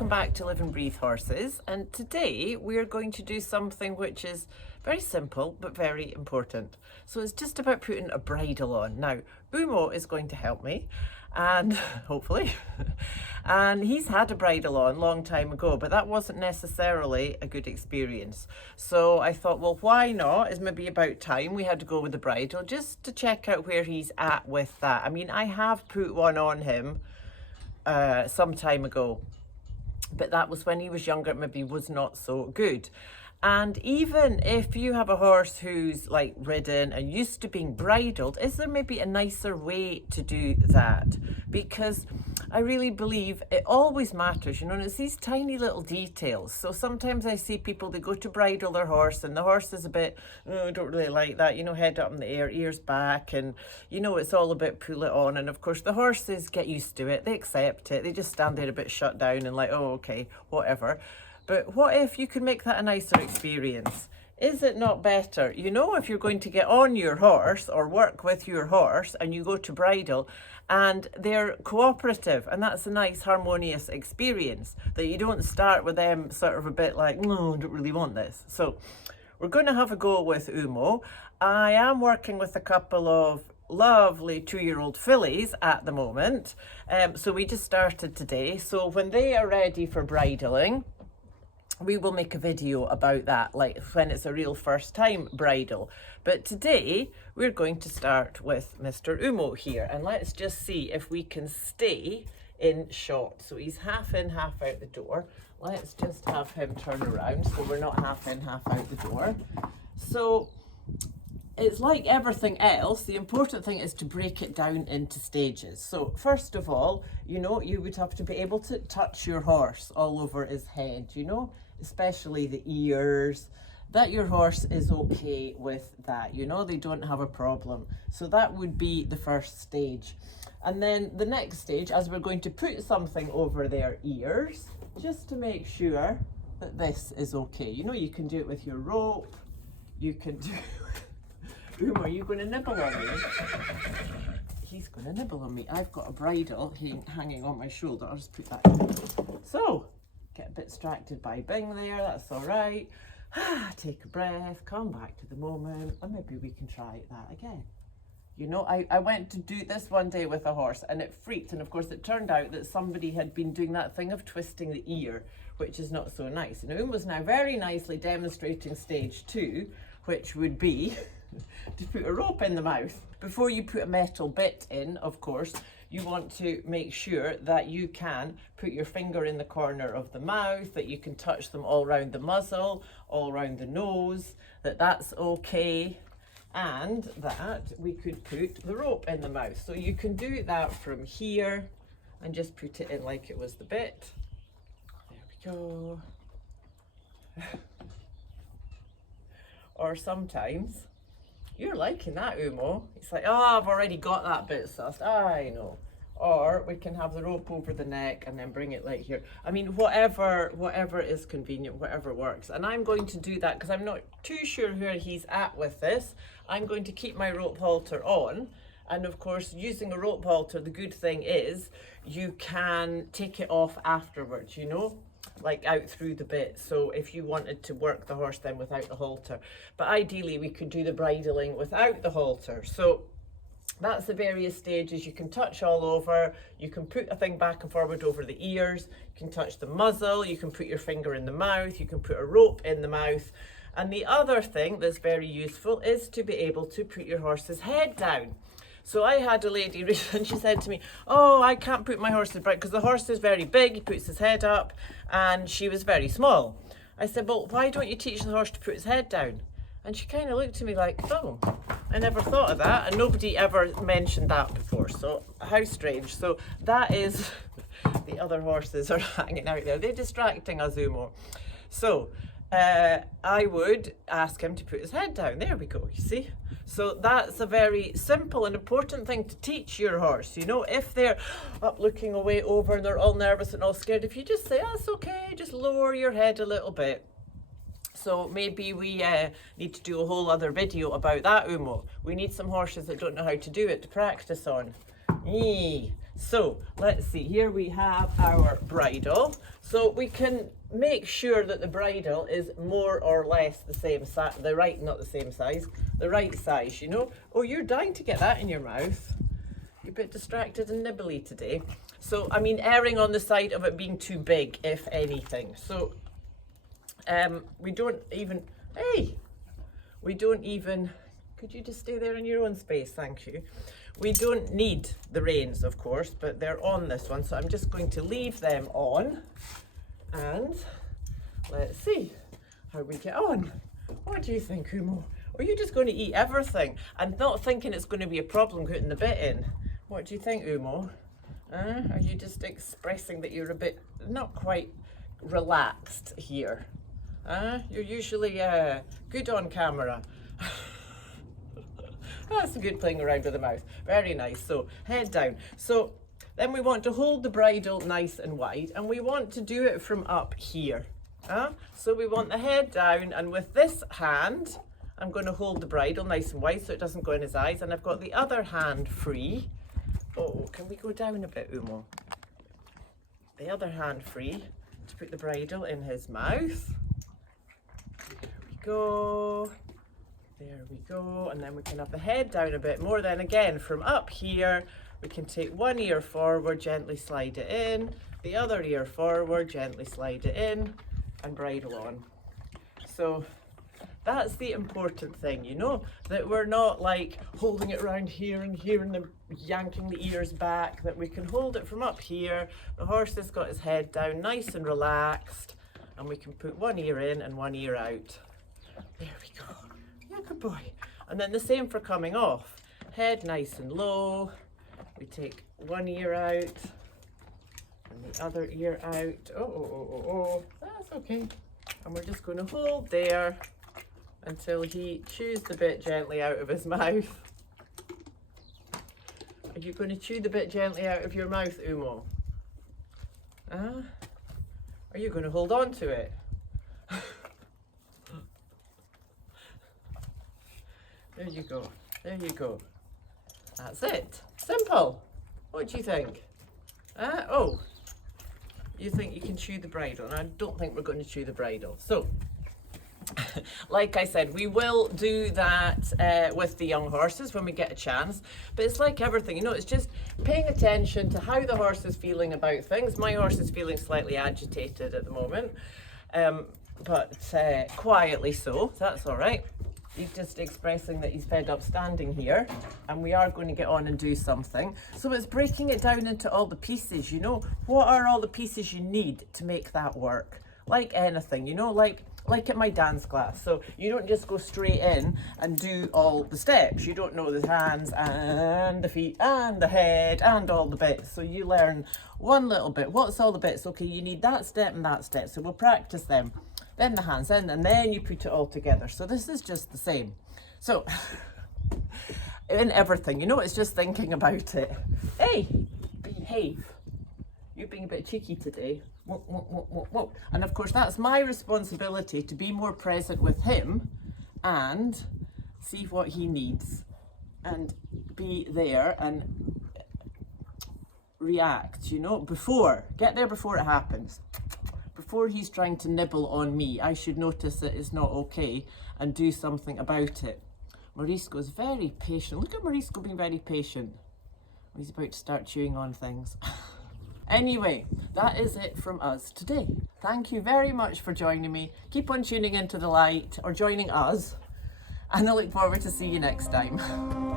welcome back to Live and Breathe Horses, and today we're going to do something which is very simple but very important. So it's just about putting a bridle on. Now Umo is going to help me, and hopefully and he's had a bridle on a long time ago, but that wasn't necessarily a good experience. So I thought, well, why not? It's maybe about time we had to go with the bridle just to check out where he's at with that. I mean, I have put one on him some time ago, but that was when he was younger, maybe was not so good. And even if you have a horse who's like ridden and used to being bridled, is there maybe a nicer way to do that? Because I really believe it always matters, you know, and it's these tiny little details. So sometimes I see people, they go to bridle their horse and the horse is a bit, oh, I don't really like that, you know, head up in the air, ears back, and you know, it's all about pull it on. And of course the horses get used to it, they accept it, they just stand there a bit shut down and like, oh, okay, whatever. But what if you could make that a nicer experience? Is it not better, you know, if you're going to get on your horse or work with your horse and you go to bridle and they're cooperative, and that's a nice harmonious experience, that you don't start with them sort of a bit like, no, I don't really want this. So we're going to have a go with Umo. I am working with a couple of lovely 2-year-old fillies at the moment. So we just started today. So when they are ready for bridling, we will make a video about that, like when it's a real first time bridle. But today we're going to start with Mr. Umo here, and let's just see if we can stay in shot. So he's half in, half out the door. Let's just have him turn around so we're not half in, half out the door. So it's like everything else, the important thing is to break it down into stages. So first of all, you know, you would have to be able to touch your horse all over his head, you know, especially the ears, that your horse is okay with that, you know, they don't have a problem. So that would be the first stage. And then the next stage, as we're going to put something over their ears, just to make sure that this is okay. You know, you can do it with your rope, you can do Umo, are you going to nibble on me? He's going to nibble on me. I've got a bridle hanging on my shoulder. I'll just put that in. So, get a bit distracted by Bing there. That's all right. Take a breath, come back to the moment, and maybe we can try that again. You know, I went to do this one day with a horse and it freaked. And of course, it turned out that somebody had been doing that thing of twisting the ear, which is not so nice. And Umo's now very nicely demonstrating stage 2, which would be to put a rope in the mouth. Before you put a metal bit in, of course, you want to make sure that you can put your finger in the corner of the mouth, that you can touch them all around the muzzle, all around the nose, that that's okay, and that we could put the rope in the mouth. So you can do that from here and just put it in like it was the bit. There we go. Or sometimes, you're liking that, Umo. It's like, oh, I've already got that bit sussed. I know. Or we can have the rope over the neck and then bring it like here. I mean, whatever is convenient, whatever works. And I'm going to do that because I'm not too sure where he's at with this. I'm going to keep my rope halter on. And of course, using a rope halter, the good thing is you can take it off afterwards, you know, like out through the bit. So if you wanted to work the horse then without the halter, but ideally we could do the bridling without the halter. So that's the various stages. You can touch all over, you can put a thing back and forward over the ears, you can touch the muzzle, you can put your finger in the mouth, you can put a rope in the mouth. And the other thing that's very useful is to be able to put your horse's head down. So I had a lady and she said to me, oh, I can't put my horse's bridle because the horse is very big, he puts his head up, and she was very small. I said, well, why don't you teach the horse to put his head down? And she kind of looked at me like, oh, I never thought of that, and nobody ever mentioned that before, so how strange. So that is, the other horses are hanging out there, they're distracting us, Umo. So I would ask him to put his head down. There we go, you see. So that's a very simple and important thing to teach your horse. You know, if they're up looking away over and they're all nervous and all scared, if you just say, that's okay, just lower your head a little bit. So maybe we need to do a whole other video about that, Umo. We need some horses that don't know how to do it to practice on. So let's see, here we have our bridle. So we can make sure that the bridle is more or less the same size, the right size, you know. Oh, you're dying to get that in your mouth. You're a bit distracted and nibbly today. So, I mean, erring on the side of it being too big, if anything. So, we don't even, could you just stay there in your own space? Thank you. We don't need the reins, of course, but they're on this one. So I'm just going to leave them on and let's see how we get on. What do you think, Umo? Or are you just going to eat everything and not thinking it's going to be a problem putting the bit in? What do you think, Umo? Are you just expressing that you're a bit not quite relaxed here? You're usually good on camera. That's good playing around with the mouth. Very nice. So head down. So then we want to hold the bridle nice and wide, and we want to do it from up here. So we want the head down, and with this hand, I'm going to hold the bridle nice and wide so it doesn't go in his eyes, and I've got the other hand free. Oh, can we go down a bit, Umo? The other hand free to put the bridle in his mouth. There we go. There we go, and then we can have the head down a bit more. Then again, from up here, we can take one ear forward, gently slide it in, the other ear forward, gently slide it in, and bridle on. So that's the important thing, you know, that we're not like holding it around here and then yanking the ears back, that we can hold it from up here. The horse has got his head down, nice and relaxed, and we can put one ear in and one ear out. There we go. Yeah, good boy. And then the same for coming off. Head nice and low. We take one ear out and the other ear out. Oh, that's okay. And we're just going to hold there until he chews the bit gently out of his mouth. Are you going to chew the bit gently out of your mouth, Umo? Are you going to hold on to it? There you go. There you go. That's it. Simple. What do you think? Oh, you think you can chew the bridle? And I don't think we're going to chew the bridle. So, like I said, we will do that with the young horses when we get a chance. But it's like everything, you know, it's just paying attention to how the horse is feeling about things. My horse is feeling slightly agitated at the moment, but quietly so. That's all right. He's just expressing that he's fed up standing here, and we are going to get on and do something. So it's breaking it down into all the pieces, you know. What are all the pieces you need to make that work? Like anything, you know, like at my dance class. So you don't just go straight in and do all the steps. You don't know the hands and the feet and the head and all the bits. So you learn one little bit. What's all the bits? Okay, you need that step and that step. So we'll practice them. Then the hands in, and then you put it all together. So this is just the same. So in everything, you know, it's just thinking about it. Hey, behave. You're being a bit cheeky today. Whoa, whoa, whoa, whoa, whoa. And of course, that's my responsibility to be more present with him and see what he needs and be there and react, you know, get there before it happens. Before he's trying to nibble on me, I should notice that it's not okay and do something about it. Morisco's very patient. Look at Morisco being very patient. He's about to start chewing on things. Anyway, that is it from us today. Thank you very much for joining me. Keep on tuning into the light or joining us, and I look forward to see you next time.